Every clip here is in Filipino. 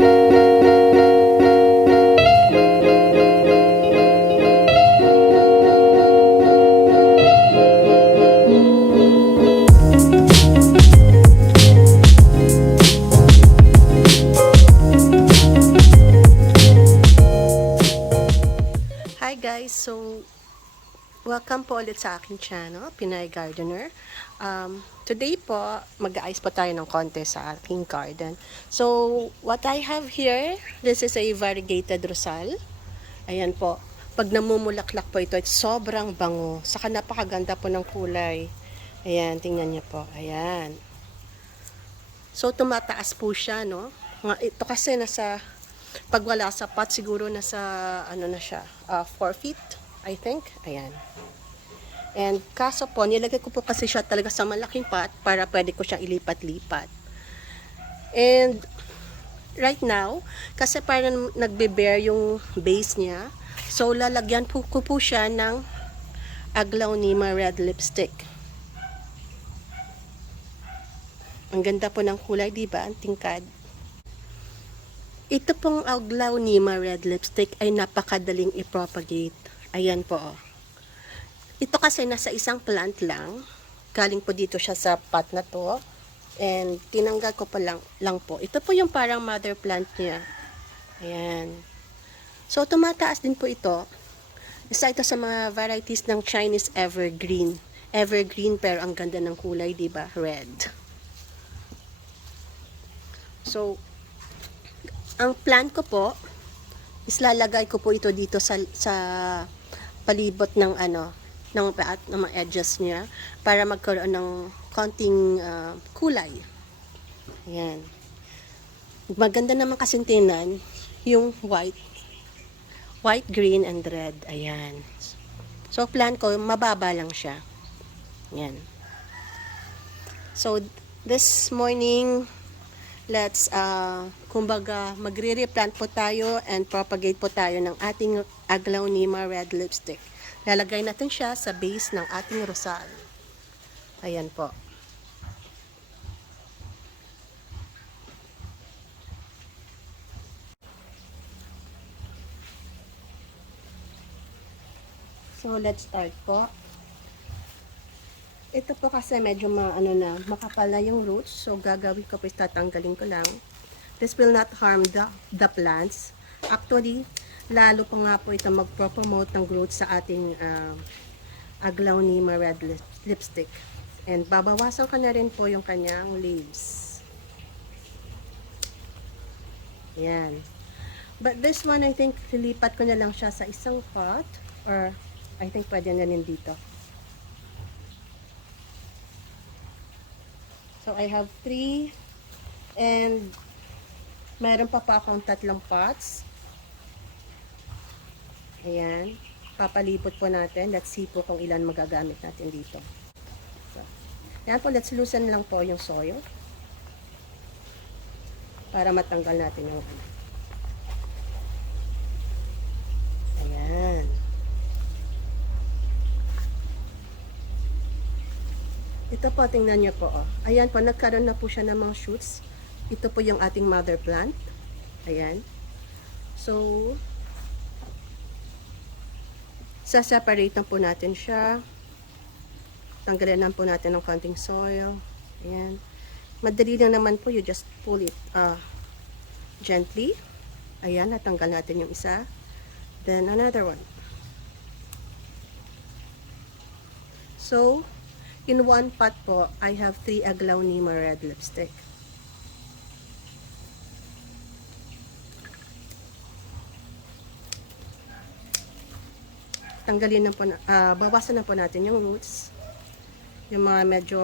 Hi guys, so welcome po ulit sa aking channel, Pinay Gardener. Today po, mag-aayos po tayo ng konti sa aking garden. So, what I have here, this is a Variegated Rosal. Ayan po, pag namumulaklak po ito, sobrang bango. Saka napakaganda po ng kulay. Ayan, tingnan niyo po, ayan. So, tumataas po siya, no? Ito kasi pag wala sa pot, siguro nasa, ano na siya, 4 feet, I think. Ayan. And kaso po, nilagay ko po kasi siya talaga sa malaking pot para pwede ko siyang ilipat-lipat. And right now, kasi parang nagbe-bear yung base niya, so lalagyan ko po siya ng Aglaonema Red Lipstick. Ang ganda po ng kulay, diba? Ang tingkad. Ito pong Aglaonema Red Lipstick ay napakadaling i-propagate. Ayan po. Ito kasi nasa isang plant lang. Galing po dito siya sa pot na to. And tinanggal ko pa lang po. Ito po yung parang mother plant niya. Ayan. So tumataas din po ito. Isa ito sa mga varieties ng Chinese evergreen. Evergreen pero ang ganda ng kulay, diba? Red. So, ang plan ko po is lalagay ko po ito dito sa palibot ng ng mga edges niya para magkaroon ng konting kulay. Ayan. Maganda naman kasi tingnan yung white, green, and red. Ayan. So, plan ko, mababa lang siya. Ayan. So, this morning, let's, kumbaga, magre-replant po tayo and propagate po tayo ng ating Aglaonema Red Lipstick. Lalagay natin siya sa base ng ating rosal. Ayan po. So, let's start po. Ito po kasi medyo makapal na yung roots. So, gagawin ko po is tatanggalin ko lang. This will not harm the plants. Actually, lalo pa nga po ito mag-promote ng growth sa ating Aglaonema Red Lipstick. And babawasan ko na rin po yung kanyang leaves. Yan. But this one, I think, lilipat ko na lang siya sa isang pot. Or, I think pwede na rin dito. So, I have 3. And, meron pa akong 3 pots. Ayan. Papalipot po natin. Let's see po kung ilan magagamit natin dito. So, ayan po, let's loosen lang po yung soil. Para matanggal natin yung Ayan. Ito po, tingnan nyo po. Oh. Ayan po, nagkaroon na po siya ng mga shoots. Ito po yung ating mother plant. Ayan. So, saseparate na po natin siya. Tanggalin lang po natin ng konting soil. Ayan. Madali lang naman po. You just pull it gently. Ayan, natanggal natin yung isa. Then, another one. So, in one pot po, I have 3 Aglaonema Red Lipstick. Tanggalin na po, bawasan na po natin yung roots. Yung mga medyo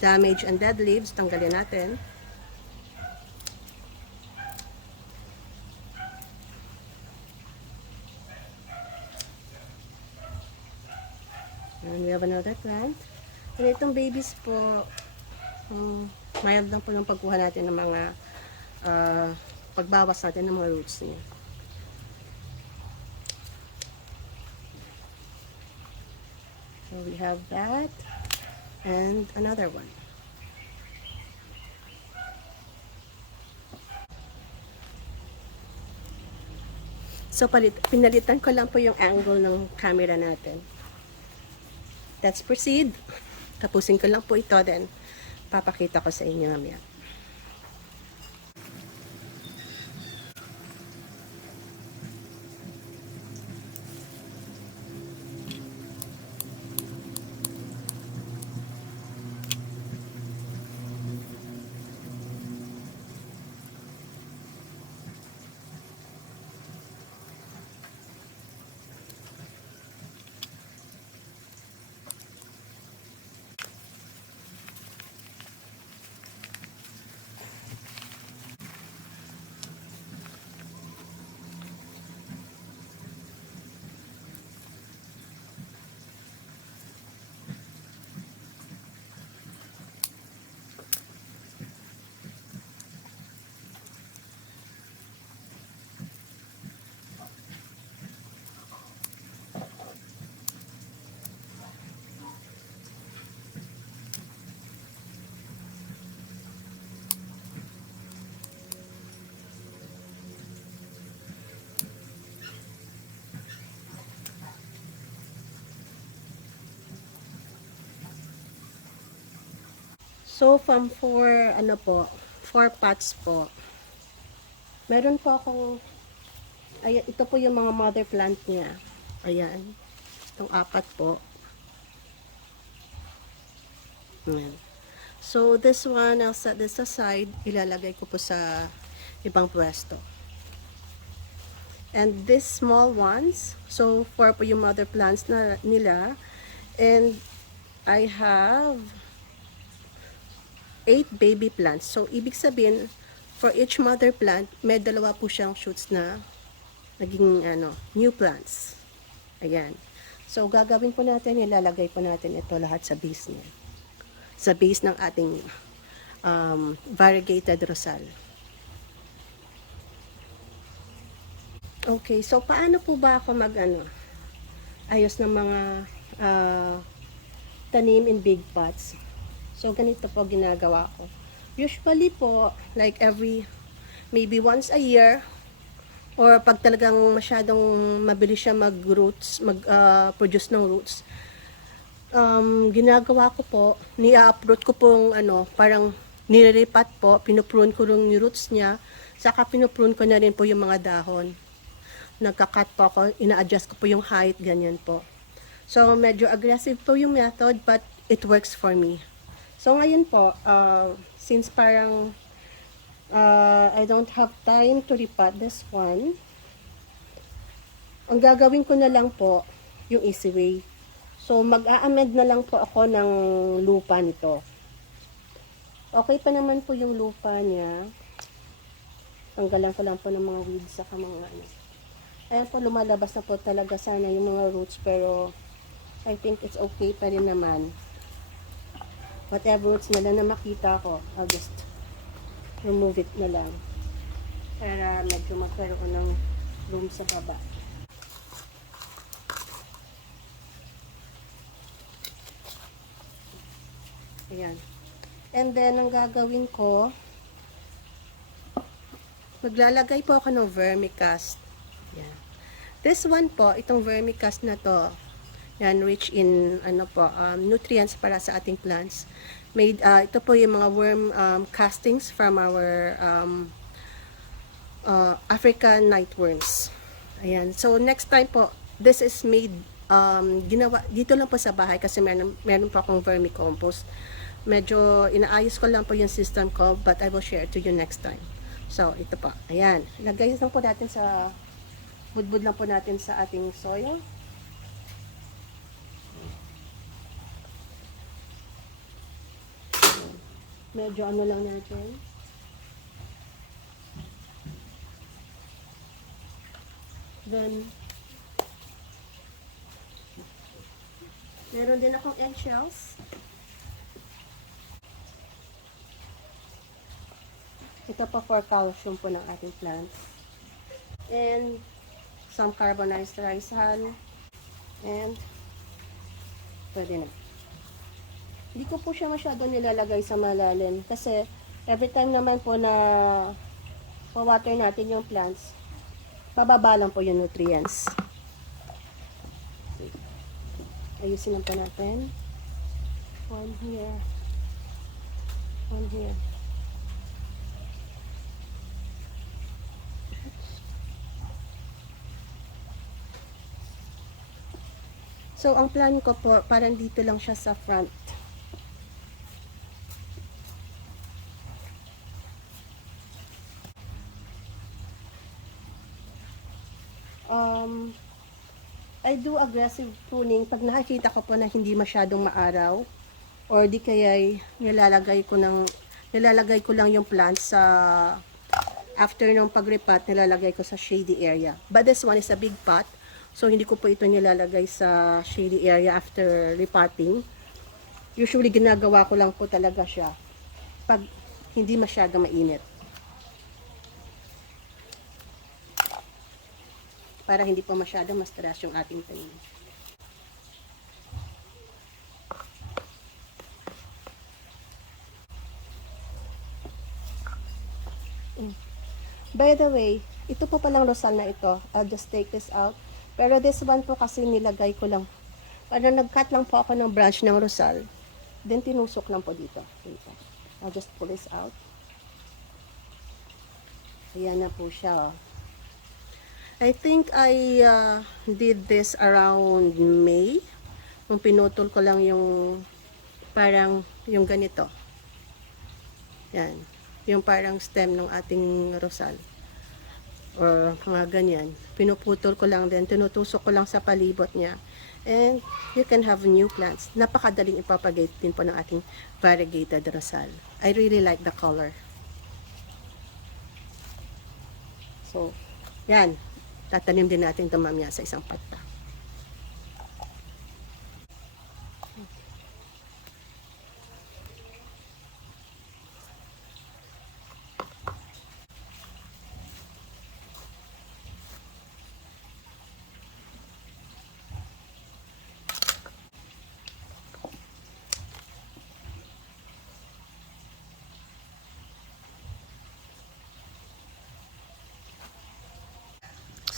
damaged and dead leaves, tanggalin natin. And we have another plant. And itong babies po, mayroon lang po ng pagkuha natin ng mga pagbawas natin ng mga roots niya. So we have that and another one. So, pinalitan ko lang po yung angle ng camera natin. Let's proceed. Tapusin ko lang po ito, then papakita ko sa inyo mamaya. So, from 4 pots po. Meron po akong, ayan, ito po yung mga mother plant niya. Ayan. Itong 4 po. Ayan. So, this one, I'll set this aside. Ilalagay ko po sa ibang pwesto. And these small ones, so 4 po yung mother plants na nila. And I have 8 baby plants. So, ibig sabihin, for each mother plant, may 2 po siyang shoots na naging new plants. Ayan. So, gagawin po natin, ilalagay po natin ito lahat sa base niya. Sa base ng ating Variegated Rosal. Okay, so paano po ba ako ayos ng mga tanim in big pots? So, ganito po ginagawa ko. Usually po, like maybe once a year, or pag talagang masyadong mabilis siya mag-produce ng roots, ginagawa ko po, ni-uproot ko pong parang nililipat po, pinuprune ko yung roots niya, saka pinuprune ko na rin po yung mga dahon. Nagka-cut po ako, ina-adjust ko po yung height, ganyan po. So, medyo aggressive po yung method, but it works for me. So, ngayon po, since parang I don't have time to repot this one, ang gagawin ko na lang po, yung easy way. So, mag-a-amend na lang po ako ng lupa nito. Okay pa naman po yung lupa niya. Tanggalan ko lang po ng mga weeds saka mga Ayan po, lumalabas na po talaga sana yung mga roots, pero I think it's okay pa rin naman. Whatever roots na lang na makita ko, I'll just remove it na lang. Para medyo magkaroon ng room sa baba. Ayan. And then, ang gagawin ko, maglalagay po ako ng vermicast. Ayan. This one po, itong vermicast na to, yan, rich in nutrients para sa ating plants. Ito po yung mga worm castings from our African nightworms. Ayan. So, next time po, this is made, ginawa, dito lang po sa bahay kasi meron po akong vermicompost. Medyo inaayos ko lang po yung system ko, but I will share to you next time. So, ito po. Ayan. Lagay lang po natin budbud lang po natin sa ating soil. Medyo lang natin. Then, meron din akong eggshells. Ito po for calcium po ng ating plants. And, some carbonized risal. And, pwede na. Hindi ko po siya masyado nilalagay sa malalim kasi every time naman po na pa-water natin yung plants, Mababa lang po yung nutrients. Ayusin lang po natin. One here. One here. So, ang plan ko po, parang dito lang siya sa front. I do aggressive pruning pag nakikita ko po na hindi masyadong maaraw, or di kaya nilalagay ko lang yung plants sa after ng pag-repot, nilalagay ko sa shady area. But this one is a big pot, so hindi ko po ito nilalagay sa shady area after repotting. Usually ginagawa ko lang po talaga siya pag hindi masyadong mainit, para hindi po masyadong ma-stress yung ating tanim. By the way, ito po palang rosal na ito. I'll just take this out. Pero this one po kasi nilagay ko lang. Parang nag-cut lang po ako ng branch ng rosal. Then tinusok lang po dito. I'll just pull this out. Ayan na po siya. I think I did this around May. Nung pinutol ko lang yung parang yung ganito. Yan. Yung parang stem ng ating rosal. Or mga ganyan. Pinuputol ko lang din. Tinutusok ko lang sa palibot niya. And you can have new plants. Napakadaling ipapagate din po ng ating variegated rosal. I really like the color. So, yan. Tatanim din natin ito mamaya sa isang pata.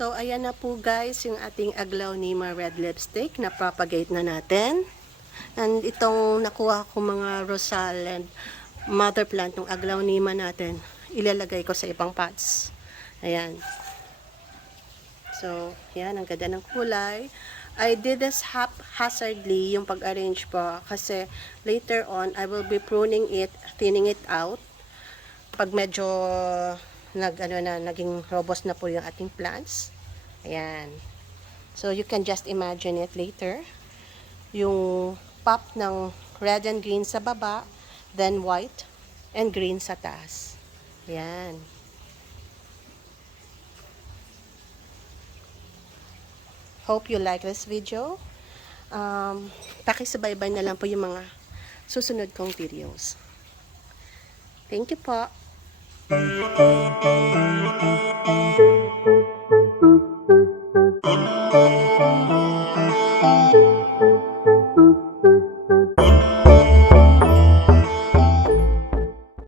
So, ayan na po guys, yung ating Aglaonema Red Lipstick na propagate na natin. And itong nakuha ko mga rosal and mother plant ng Aglaonema natin, ilalagay ko sa ibang pots. Ayan. So, yan, ang ganda ng kulay. I did this haphazardly, yung pag-arrange po, kasi later on, I will be pruning it, thinning it out. Pag medyo naging robust na po yung ating plants. Ayan. So, you can just imagine it later. Yung pop ng red and green sa baba, then white and green sa taas. Ayan. Hope you like this video. Pakisubaybay na lang po yung mga susunod kong videos. Thank you po.